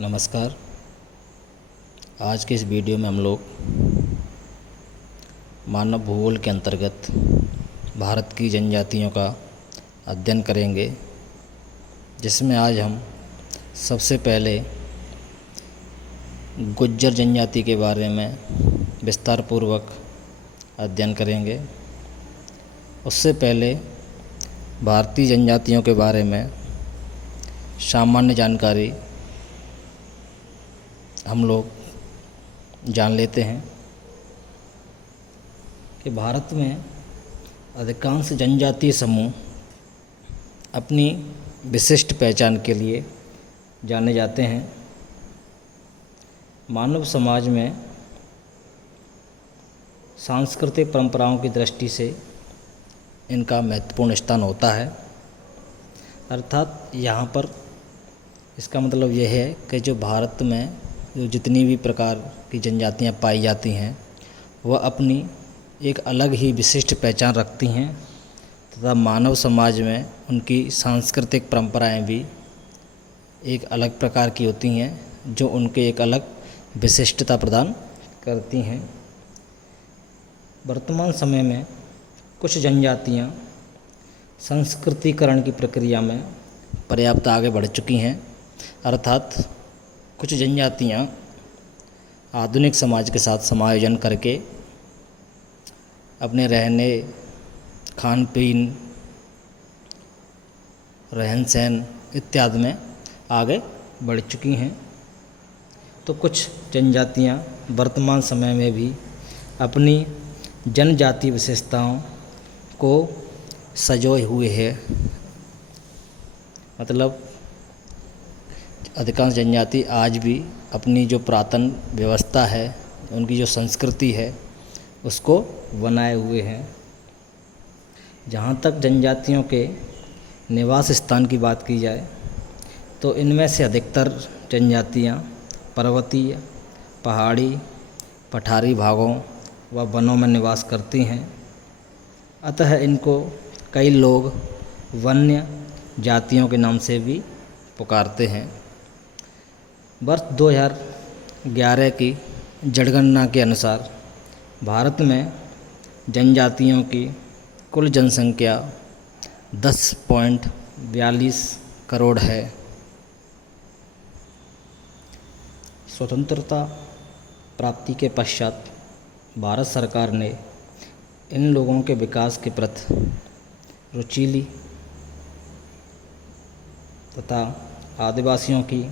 नमस्कार। आज के इस वीडियो में हम लोग मानव भूगोल के अंतर्गत भारत की जनजातियों का अध्ययन करेंगे, जिसमें आज हम सबसे पहले गुज्जर जनजाति के बारे में विस्तार पूर्वक अध्ययन करेंगे। उससे पहले भारतीय जनजातियों के बारे में सामान्य जानकारी हम लोग जान लेते हैं कि भारत में अधिकांश जनजातीय समूह अपनी विशिष्ट पहचान के लिए जाने जाते हैं। मानव समाज में सांस्कृतिक परंपराओं की दृष्टि से इनका महत्वपूर्ण स्थान होता है। अर्थात यहाँ पर इसका मतलब यह है कि जो भारत में जो जितनी भी प्रकार की जनजातियाँ पाई जाती हैं, वह अपनी एक अलग ही विशिष्ट पहचान रखती हैं तथा मानव समाज में उनकी सांस्कृतिक परंपराएं भी एक अलग प्रकार की होती हैं, जो उनके एक अलग विशिष्टता प्रदान करती हैं। वर्तमान समय में कुछ जनजातियाँ संस्कृतिकरण की प्रक्रिया में पर्याप्त आगे बढ़ चुकी हैं। अर्थात कुछ जनजातियाँ आधुनिक समाज के साथ समायोजन करके अपने रहने, खान पीन, रहन सहन इत्यादि में आगे बढ़ चुकी हैं। तो कुछ जनजातियाँ वर्तमान समय में भी अपनी जनजातीय विशेषताओं को संजोए हुए है। मतलब अधिकांश जनजाति आज भी अपनी जो पुरातन व्यवस्था है, उनकी जो संस्कृति है, उसको बनाए हुए हैं। जहाँ तक जनजातियों के निवास स्थान की बात की जाए तो इनमें से अधिकतर जनजातियाँ पर्वतीय, पहाड़ी, पठारी भागों व वनों में निवास करती हैं। अतः इनको कई लोग वन्य जातियों के नाम से भी पुकारते हैं। वर्ष 2011 की जनगणना के अनुसार भारत में जनजातियों की कुल जनसंख्या 10.42 करोड़ है। स्वतंत्रता प्राप्ति के पश्चात भारत सरकार ने इन लोगों के विकास के प्रति रुचि तथा आदिवासियों की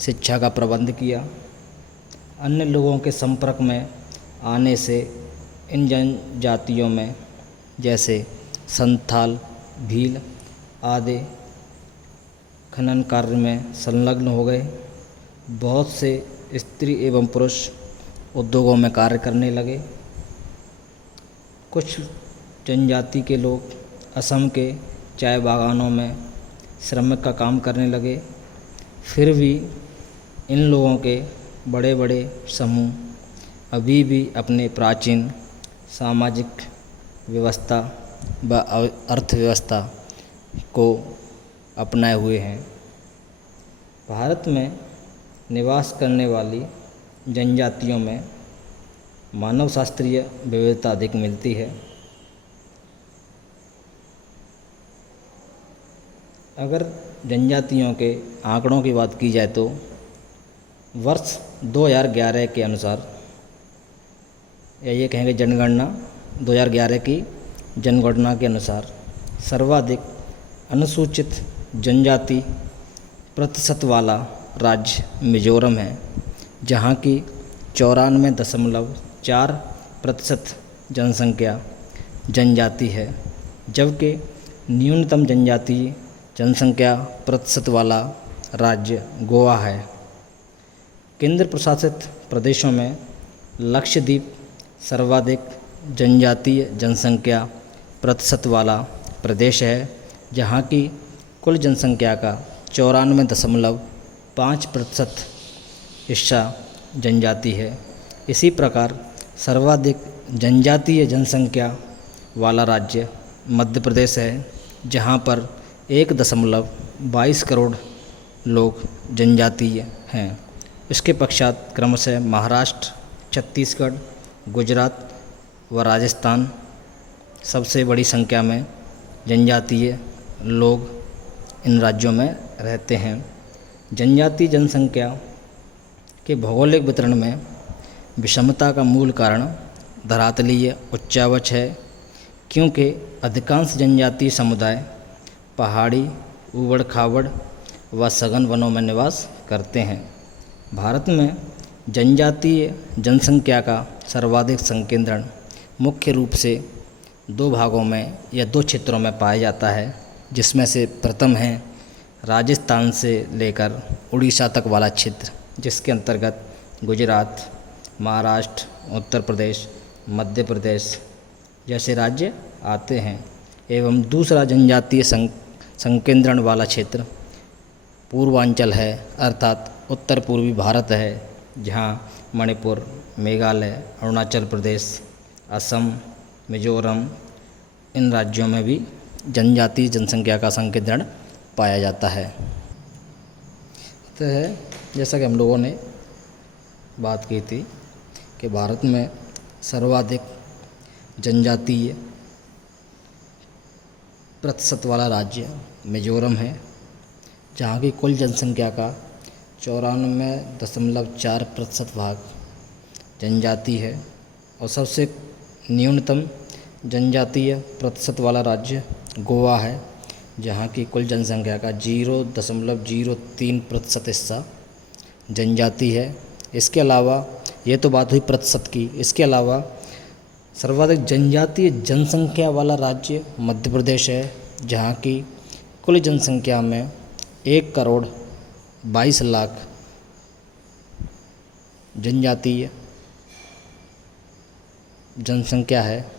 शिक्षा का प्रबंध किया। अन्य लोगों के संपर्क में आने से इन जनजातियों में जैसे संथाल, भील आदि खनन कार्य में संलग्न हो गए। बहुत से स्त्री एवं पुरुष उद्योगों में कार्य करने लगे। कुछ जनजाति के लोग असम के चाय बागानों में श्रमिक का काम करने लगे। फिर भी इन लोगों के बड़े बड़े समूह अभी भी अपने प्राचीन सामाजिक व्यवस्था व अर्थव्यवस्था को अपनाए हुए हैं। भारत में निवास करने वाली जनजातियों में मानव शास्त्रीय विविधता अधिक मिलती है। अगर जनजातियों के आंकड़ों की बात की जाए तो वर्ष 2011 के अनुसार, या ये कहेंगे जनगणना 2011 की जनगणना के अनुसार, सर्वाधिक अनुसूचित जनजाति प्रतिशत वाला राज्य मिजोरम है, जहाँ की 94.4% जनसंख्या जनजाति है, जबकि न्यूनतम जनजातीय जनसंख्या प्रतिशत वाला राज्य गोवा है। केंद्र प्रशासित प्रदेशों में लक्षद्वीप सर्वाधिक जनजातीय जनसंख्या प्रतिशत वाला प्रदेश है, जहाँ की कुल जनसंख्या का 94.5% हिस्सा जनजाति है। इसी प्रकार सर्वाधिक जनजातीय जनसंख्या वाला राज्य मध्य प्रदेश है, जहाँ पर 1.22 करोड़ लोग जनजातीय हैं। इसके पश्चात क्रमशः महाराष्ट्र, छत्तीसगढ़, गुजरात व राजस्थान सबसे बड़ी संख्या में जनजातीय लोग इन राज्यों में रहते हैं। जनजातीय जनसंख्या के भौगोलिक वितरण में विषमता का मूल कारण धरातलीय उच्चावच है, क्योंकि अधिकांश जनजातीय समुदाय पहाड़ी, ऊबड़ खाबड़ व सघन वनों में निवास करते हैं। भारत में जनजातीय जनसंख्या का सर्वाधिक संकेंद्रण मुख्य रूप से दो भागों में या दो क्षेत्रों में पाया जाता है, जिसमें से प्रथम है राजस्थान से लेकर उड़ीसा तक वाला क्षेत्र, जिसके अंतर्गत गुजरात, महाराष्ट्र, उत्तर प्रदेश, मध्य प्रदेश जैसे राज्य आते हैं। एवं दूसरा जनजातीय संकेंद्रण वाला क्षेत्र पूर्वांचल है, अर्थात उत्तर पूर्वी भारत है, जहाँ मणिपुर, मेघालय, अरुणाचल प्रदेश, असम, मिजोरम इन राज्यों में भी जनजातीय जनसंख्या का संकेंद्रण पाया जाता है। तो जैसा कि हम लोगों ने बात की थी कि भारत में सर्वाधिक जनजातीय प्रतिशत वाला राज्य मिजोरम है, जहाँ की कुल जनसंख्या का 94.4% भाग जनजाति है। और सबसे न्यूनतम जनजातीय प्रतिशत वाला राज्य गोवा है, जहाँ की कुल जनसंख्या का 0.03% हिस्सा जनजाति है। इसके अलावा ये तो बात हुई प्रतिशत की, इसके अलावा सर्वाधिक जनजातीय जनसंख्या वाला राज्य मध्य प्रदेश है, जहाँ की कुल जनसंख्या में 1,22,00,000 जनजातीय जनसंख्या है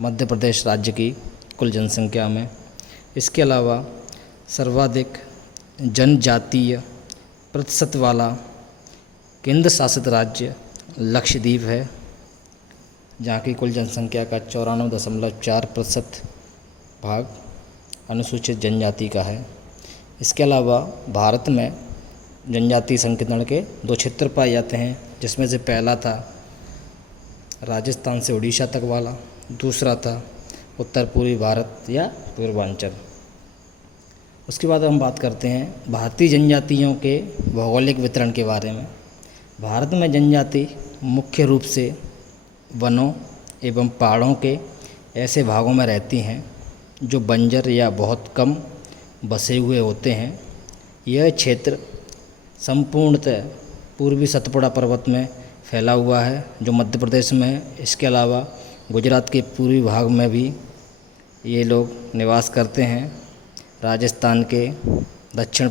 मध्य प्रदेश राज्य की कुल जनसंख्या में। इसके अलावा सर्वाधिक जनजातीय प्रतिशत वाला केंद्र शासित राज्य लक्षद्वीप है, जहाँ की कुल जनसंख्या का 94.4% भाग अनुसूचित जनजाति का है। इसके अलावा भारत में जनजातीय संकेंद्रण के दो क्षेत्र पाए जाते हैं, जिसमें से पहला था राजस्थान से उड़ीसा तक वाला, दूसरा था उत्तर पूर्वी भारत या पूर्वांचल। उसके बाद हम बात करते हैं भारतीय जनजातियों के भौगोलिक वितरण के बारे में। भारत में जनजाति मुख्य रूप से वनों एवं पहाड़ों के ऐसे भागों में रहती हैं जो बंजर या बहुत कम बसे हुए होते हैं। यह क्षेत्र संपूर्णतः पूर्वी सतपुड़ा पर्वत में फैला हुआ है, जो मध्य प्रदेश में है। इसके अलावा गुजरात के पूर्वी भाग में भी ये लोग निवास करते हैं। राजस्थान के दक्षिण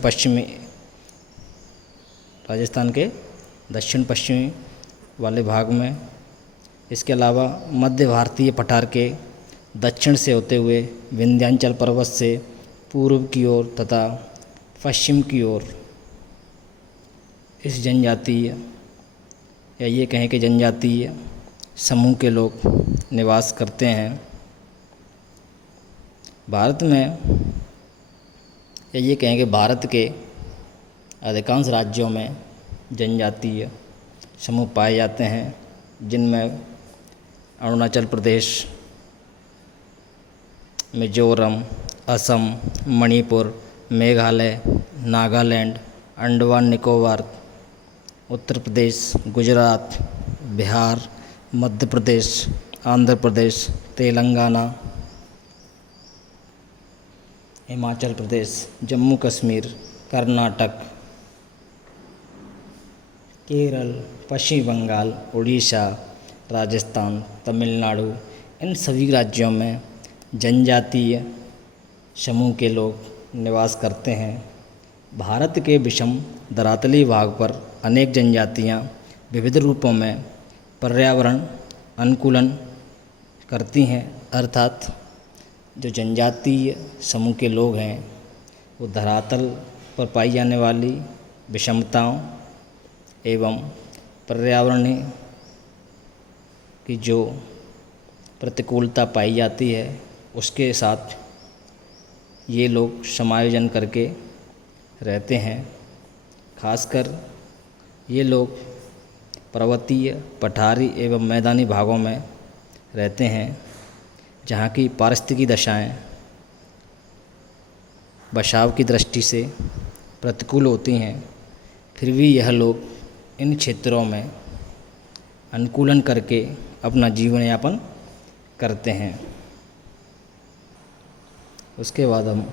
पश्चिमी वाले भाग में। इसके अलावा मध्य भारतीय पठार के दक्षिण से होते हुए विंध्याचल पर्वत से पूर्व की ओर तथा पश्चिम की ओर इस जनजातीय या ये कहें कि जनजातीय समूह के लोग निवास करते हैं। भारत में या ये कहें कि भारत के अधिकांश राज्यों में जनजातीय समूह पाए जाते हैं, जिनमें अरुणाचल प्रदेश, मिजोरम, असम, मणिपुर, मेघालय, नागालैंड, अंडमान निकोबार, उत्तर प्रदेश, गुजरात, बिहार, मध्य प्रदेश, आंध्र प्रदेश, तेलंगाना, हिमाचल प्रदेश, जम्मू कश्मीर, कर्नाटक, केरल, पश्चिम बंगाल, उड़ीसा, राजस्थान, तमिलनाडु इन सभी राज्यों में जनजातीय समूह के लोग निवास करते हैं। भारत के विषम धरातली भाग पर अनेक जनजातियां विविध रूपों में पर्यावरण अनुकूलन करती हैं, अर्थात जो जनजातीय समूह के लोग हैं वो धरातल पर पाई जाने वाली विषमताओं एवं पर्यावरण की जो प्रतिकूलता पाई जाती है उसके साथ ये लोग समायोजन करके रहते हैं। खासकर ये लोग पर्वतीय, पठारी एवं मैदानी भागों में रहते हैं, जहाँ की पारिस्थितिकी दशाएं बचाव की दृष्टि से प्रतिकूल होती हैं। फिर भी यह लोग इन क्षेत्रों में अनुकूलन करके अपना जीवन यापन करते हैं। उसके बाद हम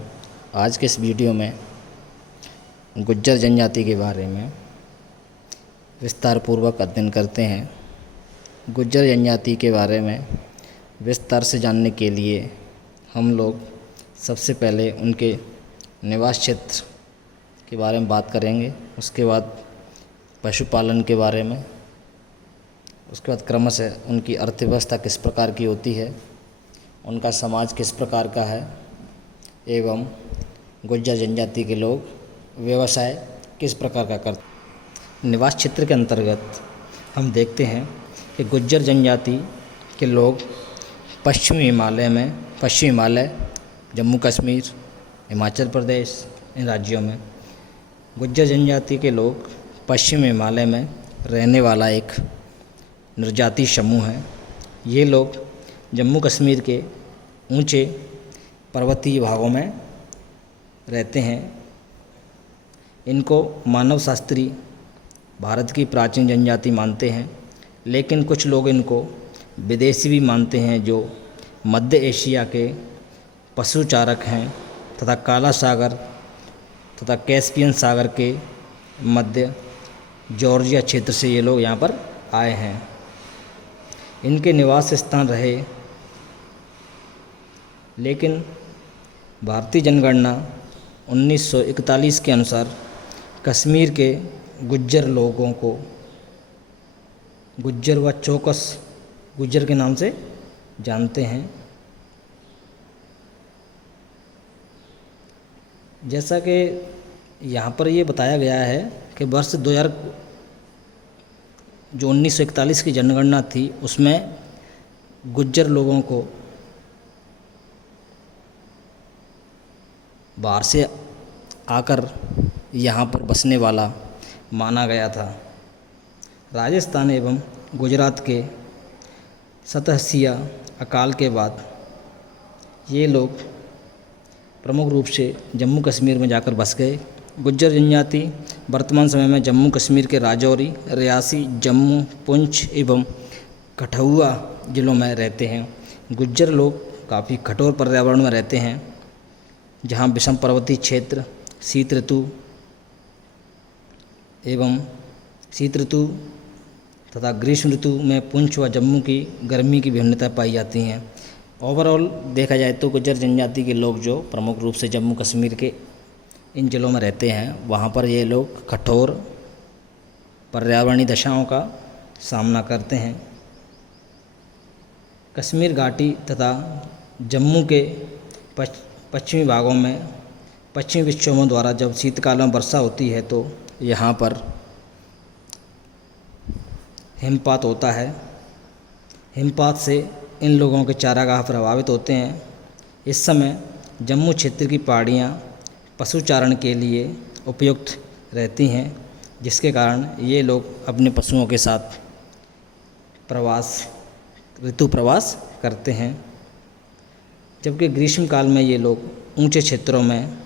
आज के इस वीडियो में गुज्जर जनजाति के बारे में विस्तार पूर्वक अध्ययन करते हैं। गुज्जर जनजाति के बारे में विस्तार से जानने के लिए हम लोग सबसे पहले उनके निवास क्षेत्र के बारे में बात करेंगे, उसके बाद पशुपालन के बारे में, उसके बाद क्रमशः उनकी अर्थव्यवस्था किस प्रकार की होती है, उनका समाज किस प्रकार का है एवं गुज्जर जनजाति के लोग व्यवसाय किस प्रकार का करते हैं। निवास क्षेत्र के अंतर्गत हम देखते हैं कि गुज्जर जनजाति के लोग पश्चिमी हिमालय, जम्मू कश्मीर, हिमाचल प्रदेश, इन राज्यों में गुज्जर जनजाति के लोग पश्चिमी हिमालय में रहने वाला एक नृजाति समूह है। ये लोग जम्मू कश्मीर के ऊंचे पर्वतीय भागों में रहते हैं। इनको मानव शास्त्री भारत की प्राचीन जनजाति मानते हैं, लेकिन कुछ लोग इनको विदेशी भी मानते हैं जो मध्य एशिया के पशुचारक हैं तथा काला सागर तथा कैस्पियन सागर के मध्य जॉर्जिया क्षेत्र से ये लोग यहाँ पर आए हैं। इनके निवास स्थान रहे, लेकिन भारतीय जनगणना 1941 के अनुसार कश्मीर के गुज्जर लोगों को गुज्जर व चौकस गुज्जर के नाम से जानते हैं। जैसा कि यहाँ पर ये बताया गया है कि वर्ष 2000 जो 1941 की जनगणना थी उसमें गुज्जर लोगों को बाहर से आकर यहाँ पर बसने वाला माना गया था। राजस्थान एवं गुजरात के सतहसिया अकाल के बाद ये लोग प्रमुख रूप से जम्मू कश्मीर में जाकर बस गए। गुज्जर जनजाति वर्तमान समय में जम्मू कश्मीर के राजौरी, रियासी, जम्मू, पुंछ एवं कठुआ जिलों में रहते हैं। गुज्जर लोग काफ़ी कठोर पर्यावरण में रहते हैं, जहाँ विषम पर्वतीय क्षेत्र, शीत ऋतु तथा ग्रीष्म ऋतु में पुंछ व जम्मू की गर्मी की भिन्नता पाई जाती हैं। ओवरऑल देखा जाए तो गुज्जर जनजाति के लोग जो प्रमुख रूप से जम्मू कश्मीर के इन जिलों में रहते हैं, वहाँ पर ये लोग कठोर पर्यावरणीय दशाओं का सामना करते हैं। कश्मीर घाटी तथा जम्मू के पश्चिमी भागों में पश्चिमी विक्षोभों द्वारा जब शीतकाल में वर्षा होती है तो यहाँ पर हिमपात होता है। हिमपात से इन लोगों के चारागाह प्रभावित होते हैं। इस समय जम्मू क्षेत्र की पहाड़ियाँ पशुचारण के लिए उपयुक्त रहती हैं, जिसके कारण ये लोग अपने पशुओं के साथ ऋतु प्रवास करते हैं। जबकि ग्रीष्म काल में ये लोग ऊंचे क्षेत्रों में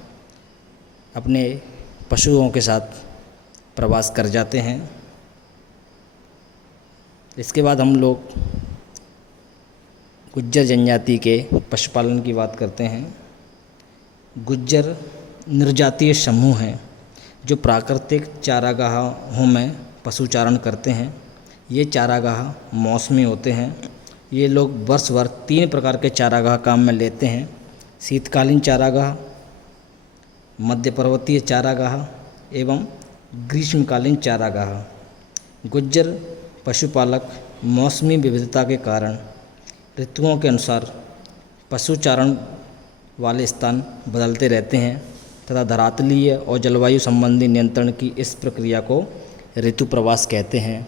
अपने पशुओं के साथ प्रवास कर जाते हैं। इसके बाद हम लोग गुज्जर जनजाति के पशुपालन की बात करते हैं। गुज्जर नृजातीय समूह हैं जो प्राकृतिक चारागाहों में पशुचारण करते हैं। ये चारागाह मौसमी होते हैं। ये लोग वर्ष भर 3 प्रकार के चारागाह काम में लेते हैं: शीतकालीन चारागाह, मध्य पर्वतीय चारागाह एवं ग्रीष्मकालीन चारागाह। गुज्जर पशुपालक मौसमी विविधता के कारण ऋतुओं के अनुसार पशुचारण वाले स्थान बदलते रहते हैं तथा धरातलीय और जलवायु संबंधी नियंत्रण की इस प्रक्रिया को ऋतु प्रवास कहते हैं।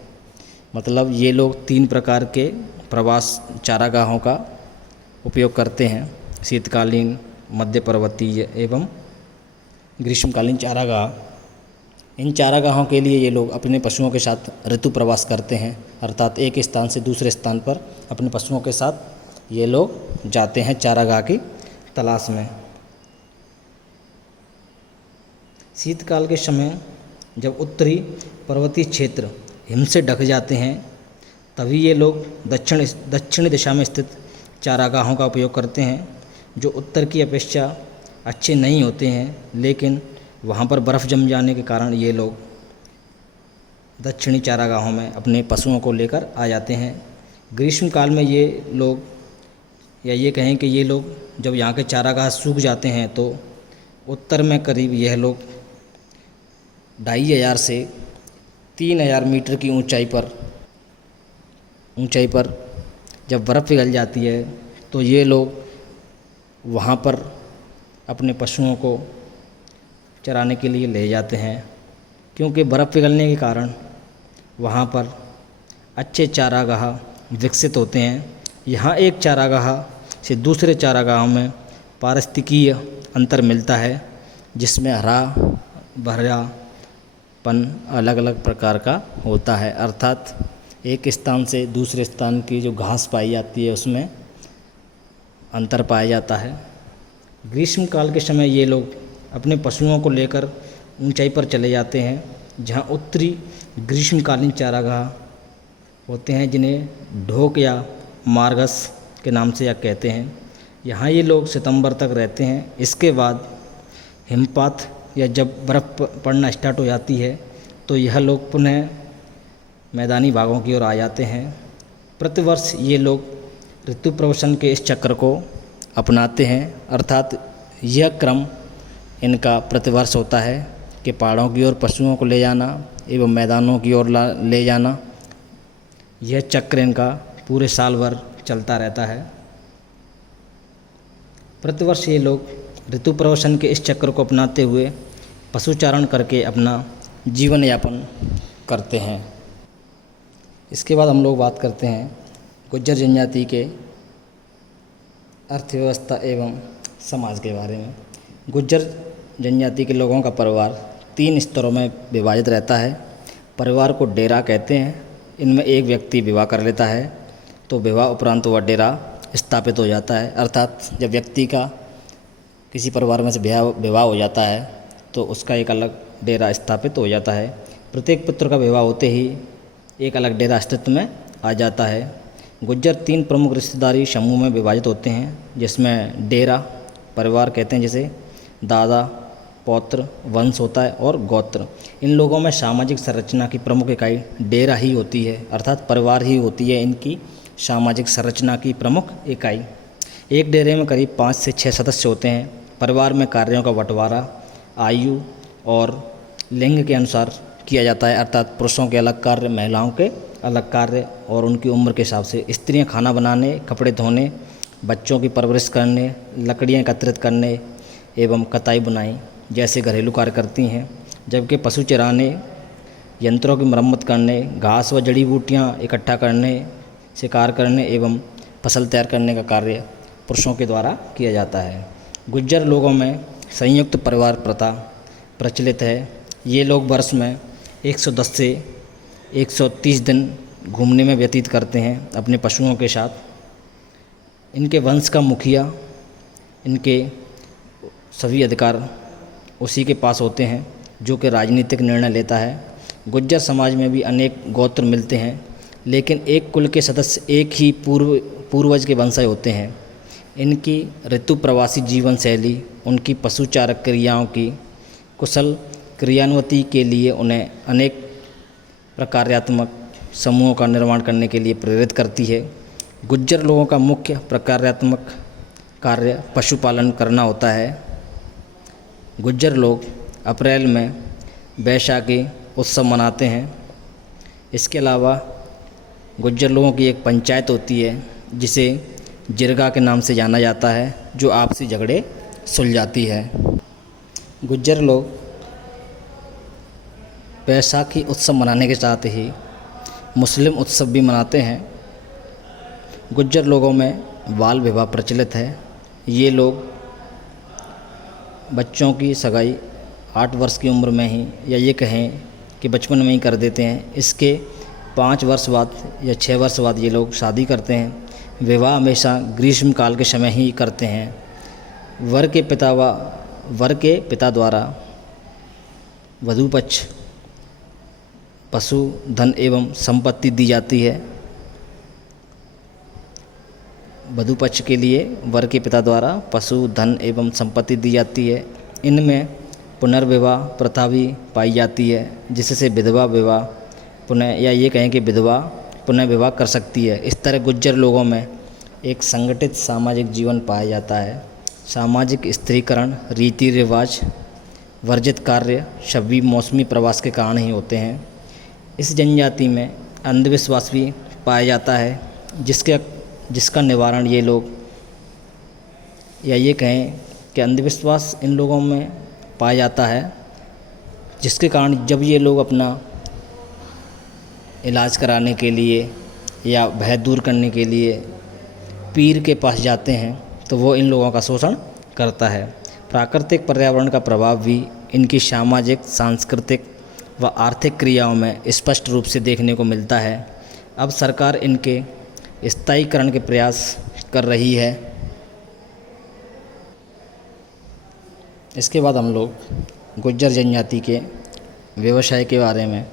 मतलब ये लोग 3 प्रकार के प्रवास चारागाहों का उपयोग करते हैं: शीतकालीन, मध्य पर्वतीय एवं ग्रीष्मकालीन चारागाह। इन चारागाहों के लिए ये लोग अपने पशुओं के साथ ऋतु प्रवास करते हैं, अर्थात एक स्थान से दूसरे स्थान पर अपने पशुओं के साथ ये लोग जाते हैं चारागाह की तलाश में। शीतकाल के समय जब उत्तरी पर्वतीय क्षेत्र हिम से ढक जाते हैं, तभी ये लोग दक्षिणी दिशा में स्थित चारागाहों का उपयोग करते हैं, जो उत्तर की अपेक्षा अच्छे नहीं होते हैं, लेकिन वहाँ पर बर्फ़ जम जाने के कारण ये लोग दक्षिणी चारागाहों में अपने पशुओं को लेकर आ जाते हैं। ग्रीष्म काल में ये लोग, या ये कहें कि ये लोग जब यहाँ के चारागाह सूख जाते हैं, तो उत्तर में करीब यह लोग 2500 से 3000 मीटर की ऊंचाई पर जब बर्फ़ पिघल जाती है, तो ये लोग वहाँ पर अपने पशुओं को चराने के लिए ले जाते हैं, क्योंकि बर्फ़ पिघलने के कारण वहाँ पर अच्छे चारागाह विकसित होते हैं। यहाँ एक चारागाह से दूसरे चारागाहों में पारिस्थितिकीय अंतर मिलता है, जिसमें हरा भरापन अलग अलग प्रकार का होता है, अर्थात एक स्थान से दूसरे स्थान की जो घास पाई जाती है उसमें अंतर पाया जाता है। ग्रीष्म काल के समय ये लोग अपने पशुओं को लेकर ऊंचाई पर चले जाते हैं, जहां उत्तरी ग्रीष्मकालीन चारागाह होते हैं, जिन्हें ढोक या मार्गस के नाम से या कहते हैं। यहाँ ये लोग सितंबर तक रहते हैं। इसके बाद हिमपात या जब बर्फ़ पड़ना स्टार्ट हो जाती है, तो यह लोग पुनः मैदानी भागों की ओर आ जाते हैं। प्रतिवर्ष ये लोग ऋतु प्रवेशन के इस चक्र को अपनाते हैं, अर्थात यह क्रम इनका प्रतिवर्ष होता है कि पहाड़ों की ओर पशुओं को ले जाना एवं मैदानों की ओर ले जाना। यह चक्र इनका पूरे साल भर चलता रहता है। प्रतिवर्ष ये लोग ऋतु प्रवेशन के इस चक्र को अपनाते हुए पशुचारण करके अपना जीवन यापन करते हैं। इसके बाद हम लोग बात करते हैं गुज्जर जनजाति के अर्थव्यवस्था एवं समाज के बारे में। गुज्जर जनजाति के लोगों का परिवार 3 स्तरों में विभाजित रहता है। परिवार को डेरा कहते हैं। इनमें एक व्यक्ति विवाह कर लेता है, तो विवाह उपरांत वह डेरा स्थापित हो जाता है, अर्थात जब व्यक्ति का किसी परिवार में से विवाह हो जाता है, तो उसका एक अलग डेरा स्थापित हो जाता है। प्रत्येक पुत्र का विवाह होते ही एक अलग डेरा अस्तित्व में आ जाता है। गुज्जर 3 प्रमुख रिश्तेदारी समूह में विभाजित होते हैं, जिसमें डेरा परिवार कहते हैं, जिसे दादा, पौत्र, वंश होता है और गोत्र। इन लोगों में सामाजिक संरचना की प्रमुख इकाई डेरा ही होती है, अर्थात परिवार ही होती है इनकी सामाजिक संरचना की प्रमुख इकाई। एक डेरे में करीब 5 से 6 सदस्य होते हैं। परिवार में कार्यों का बंटवारा आयु और लिंग के अनुसार किया जाता है, अर्थात पुरुषों के अलग कार्य, महिलाओं के अलग कार्य और उनकी उम्र के हिसाब से। स्त्रियां खाना बनाने, कपड़े धोने, बच्चों की परवरिश करने, लकड़ियां एकत्रित करने एवं कताई बुनाई जैसे घरेलू कार्य करती हैं, जबकि पशु चराने, यंत्रों की मरम्मत करने, घास व जड़ी बूटियां इकट्ठा करने, शिकार करने एवं फसल तैयार करने का कार्य पुरुषों के द्वारा किया जाता है। गुज्जर लोगों में संयुक्त परिवार प्रथा प्रचलित है। ये लोग वर्ष में 110 से 130 दिन घूमने में व्यतीत करते हैं अपने पशुओं के साथ। इनके वंश का मुखिया, इनके सभी अधिकार उसी के पास होते हैं, जो कि राजनीतिक निर्णय लेता है। गुज्जर समाज में भी अनेक गोत्र मिलते हैं, लेकिन एक कुल के सदस्य एक ही पूर्वज के वंशज होते हैं। इनकी ऋतु प्रवासी जीवन शैली उनकी पशुचारक क्रियाओं की कुशल क्रियान्वति के लिए उन्हें अनेक प्रकार्यात्मक समूहों का निर्माण करने के लिए प्रेरित करती है। गुज्जर लोगों का मुख्य प्रकार्यात्मक कार्य पशुपालन करना होता है। गुज्जर लोग अप्रैल में बैसाखी उत्सव मनाते हैं। इसके अलावा गुज्जर लोगों की एक पंचायत होती है, जिसे जिरगा के नाम से जाना जाता है, जो आपसी झगड़े सुलझाती है। गुज्जर लोग बैसाखी उत्सव मनाने के साथ ही मुस्लिम उत्सव भी मनाते हैं। गुज्जर लोगों में बाल विवाह प्रचलित है। ये लोग बच्चों की सगाई 8 वर्ष की उम्र में ही, या ये कहें कि बचपन में ही कर देते हैं। इसके 5 वर्ष बाद या 6 वर्ष बाद ये लोग शादी करते हैं। विवाह हमेशा ग्रीष्म काल के समय ही करते हैं। वर के पिता द्वारा वधू पक्ष पशु, धन एवं संपत्ति दी जाती है। वधू पक्ष के लिए वर के पिता द्वारा पशु, धन एवं संपत्ति दी जाती है। इनमें पुनर्विवाह प्रथा भी पाई जाती है, जिससे विधवा विवाह पुनः, या ये कहें कि विधवा पुनः विवाह कर सकती है। इस तरह गुज्जर लोगों में एक संगठित सामाजिक जीवन पाया जाता है। सामाजिक स्त्रीकरण, रीति रिवाज, वर्जित कार्य सभी मौसमी प्रवास के कारण ही होते हैं। इस जनजाति में अंधविश्वास भी पाया जाता है, जिसका निवारण ये लोग, या ये कहें कि अंधविश्वास इन लोगों में पाया जाता है, जिसके कारण जब ये लोग अपना इलाज कराने के लिए या भय दूर करने के लिए पीर के पास जाते हैं, तो वो इन लोगों का शोषण करता है। प्राकृतिक पर्यावरण का प्रभाव भी इनकी सामाजिक, सांस्कृतिक व आर्थिक क्रियाओं में स्पष्ट रूप से देखने को मिलता है। अब सरकार इनके स्थायीकरण के प्रयास कर रही है। इसके बाद हम लोग गुज्जर जनजाति के व्यवसाय के बारे में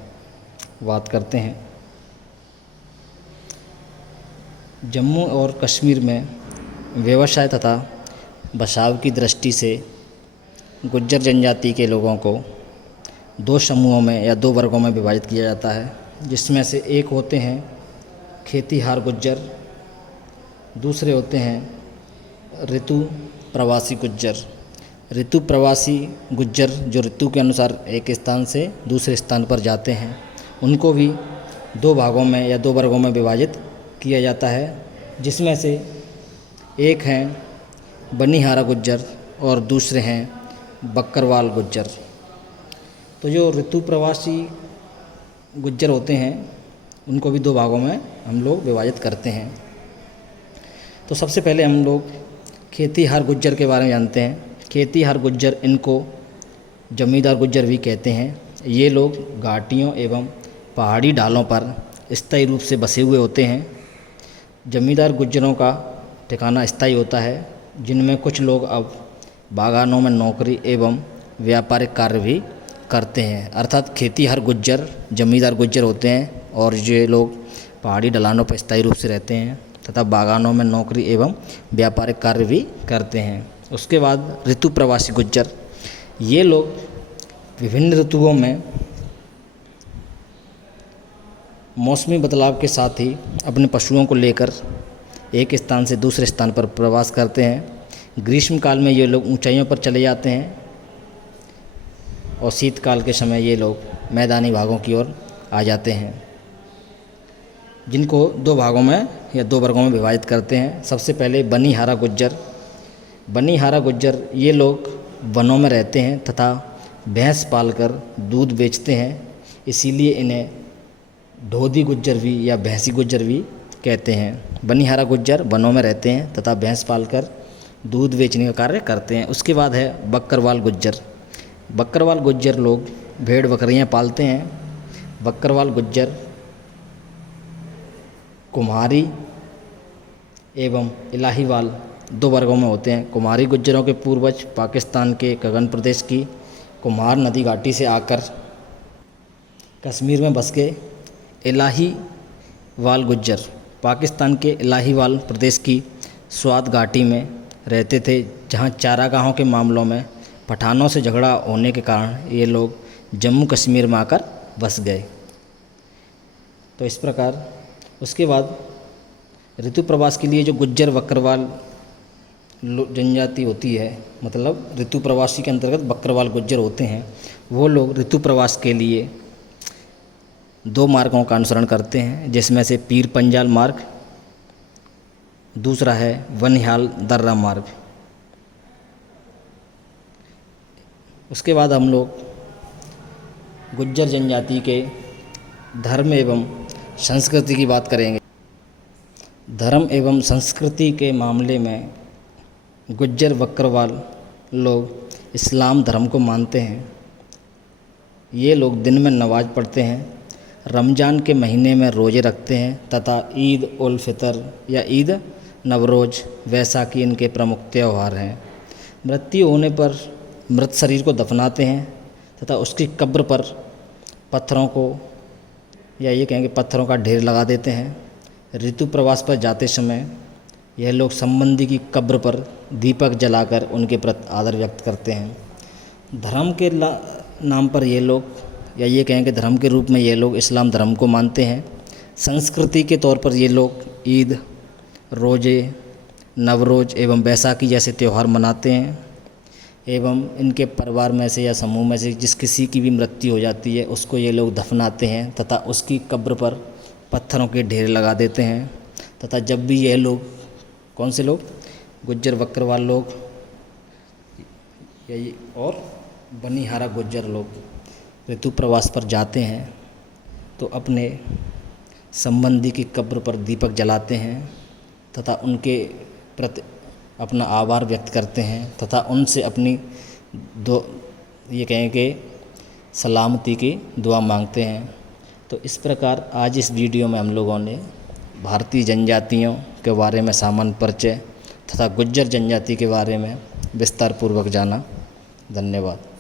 बात करते हैं। जम्मू और कश्मीर में व्यवसाय तथा बसाव की दृष्टि से गुज्जर जनजाति के लोगों को 2 समूहों में या 2 वर्गों में विभाजित किया जाता है, जिसमें से एक होते हैं खेतीहार गुज्जर, दूसरे होते हैं ऋतु प्रवासी गुज्जर। ऋतु प्रवासी गुज्जर जो ऋतु के अनुसार एक स्थान से दूसरे स्थान पर जाते हैं, उनको भी 2 भागों में या 2 वर्गों में विभाजित किया जाता है, जिसमें से एक हैं बनिहारा गुज्जर और दूसरे हैं बक्करवाल गुज्जर। तो जो ऋतु प्रवासी गुज्जर होते हैं, उनको भी 2 भागों में हम लोग विभाजित करते हैं। तो सबसे पहले हम लोग खेतीहार गुज्जर के बारे में जानते हैं। खेतीहार गुज्जर, इनको जमींदार गुज्जर भी कहते हैं। ये लोग घाटियों एवं पहाड़ी ढालों पर स्थायी रूप से बसे हुए होते हैं। जमींदार गुज्जरों का ठिकाना स्थायी होता है, जिनमें कुछ लोग अब बागानों में नौकरी एवं व्यापारिक कार्य भी करते हैं। अर्थात खेतीहार गुज्जर जमींदार गुज्जर होते हैं, और ये लोग पहाड़ी ढलानों पर स्थायी रूप से रहते हैं तथा बागानों में नौकरी एवं व्यापारिक कार्य भी करते हैं। उसके बाद ऋतु प्रवासी गुज्जर, ये लोग विभिन्न ऋतुओं में मौसमी बदलाव के साथ ही अपने पशुओं को लेकर एक स्थान से दूसरे स्थान पर प्रवास करते हैं। ग्रीष्म काल में ये लोग ऊंचाइयों पर चले जाते हैं, और शीतकाल के समय ये लोग मैदानी भागों की ओर आ जाते हैं, जिनको 2 भागों में या 2 वर्गों में विभाजित करते हैं। सबसे पहले बनिहारा गुज्जर। बनिहारा गुज्जर ये लोग वनों में रहते हैं तथा भैंस पालकर दूध बेचते हैं, इसीलिए इन्हें ढोदी गुज्जर भी या भैंसी गुज्जर भी कहते हैं। बनिहारा गुज्जर वनों में रहते हैं तथा भैंस पालकर दूध बेचने का कार्य करते हैं। उसके बाद है बक्करवाल गुज्जर। बक्करवाल गुज्जर लोग भेड़ बकरियां पालते हैं। बक्करवाल गुज्जर कुम्हारी एवं इलाहीवाल 2 वर्गों में होते हैं। कुम्हारी गुज्जरों के पूर्वज पाकिस्तान के गगन प्रदेश की कुम्हार नदी घाटी से आकर कश्मीर में बस गए। इलाहीवाल गुज्जर पाकिस्तान के इलाहीवाल प्रदेश की स्वात घाटी में रहते थे, जहां चारागाहों के मामलों में पठानों से झगड़ा होने के कारण ये लोग जम्मू कश्मीर में आकर बस गए। तो इस प्रकार उसके बाद ऋतु प्रवास के लिए जो गुज्जर बक्करवाल जनजाति होती है, मतलब ऋतु प्रवासी के अंतर्गत बक्करवाल गुज्जर होते हैं, वो लोग ऋतु प्रवास के लिए 2 मार्गों का अनुसरण करते हैं, जिसमें से पीर पंजाल मार्ग, दूसरा है बनिहाल दर्रा मार्ग। उसके बाद हम लोग गुज्जर जनजाति के धर्म एवं संस्कृति की बात करेंगे। धर्म एवं संस्कृति के मामले में गुज्जर बक्करवाल लोग इस्लाम धर्म को मानते हैं ये लोग दिन में नमाज़ पढ़ते हैं, रमज़ान के महीने में रोज़े रखते हैं तथा ईद उल फितर या ईद नवरोज़ वैसाखी इनके प्रमुख त्यौहार हैं। मृत्यु होने पर मृत शरीर को दफनाते हैं तथा उसकी कब्र पर पत्थरों को या ये कहेंगे पत्थरों का ढेर लगा देते हैं। ऋतु प्रवास पर जाते समय यह लोग संबंधी की कब्र पर दीपक जलाकर उनके प्रति आदर व्यक्त करते हैं। धर्म के नाम पर ये लोग या ये कहेंगे धर्म के रूप में ये लोग इस्लाम धर्म को मानते हैं। संस्कृति के तौर पर ये लोग ईद, रोज़े, नवरोज़ एवं बैसाखी जैसे त्यौहार मनाते हैं एवं इनके परिवार में से या समूह में से जिस किसी की भी मृत्यु हो जाती है उसको ये लोग दफनाते हैं तथा उसकी कब्र पर पत्थरों के ढेर लगा देते हैं तथा जब भी ये लोग, कौन से लोग, गुज्जर बकरवाल लोग और बनिहारा गुज्जर लोग ऋतु प्रवास पर जाते हैं तो अपने संबंधी की कब्र पर दीपक जलाते हैं तथा उनके प्रति अपना आभार व्यक्त करते हैं तथा उनसे अपनी ये कहेंगे सलामती की दुआ मांगते हैं। तो इस प्रकार आज इस वीडियो में हम लोगों ने भारतीय जनजातियों के बारे में सामान्य परिचय तथा गुज्जर जनजाति के बारे में विस्तार पूर्वक जाना। धन्यवाद।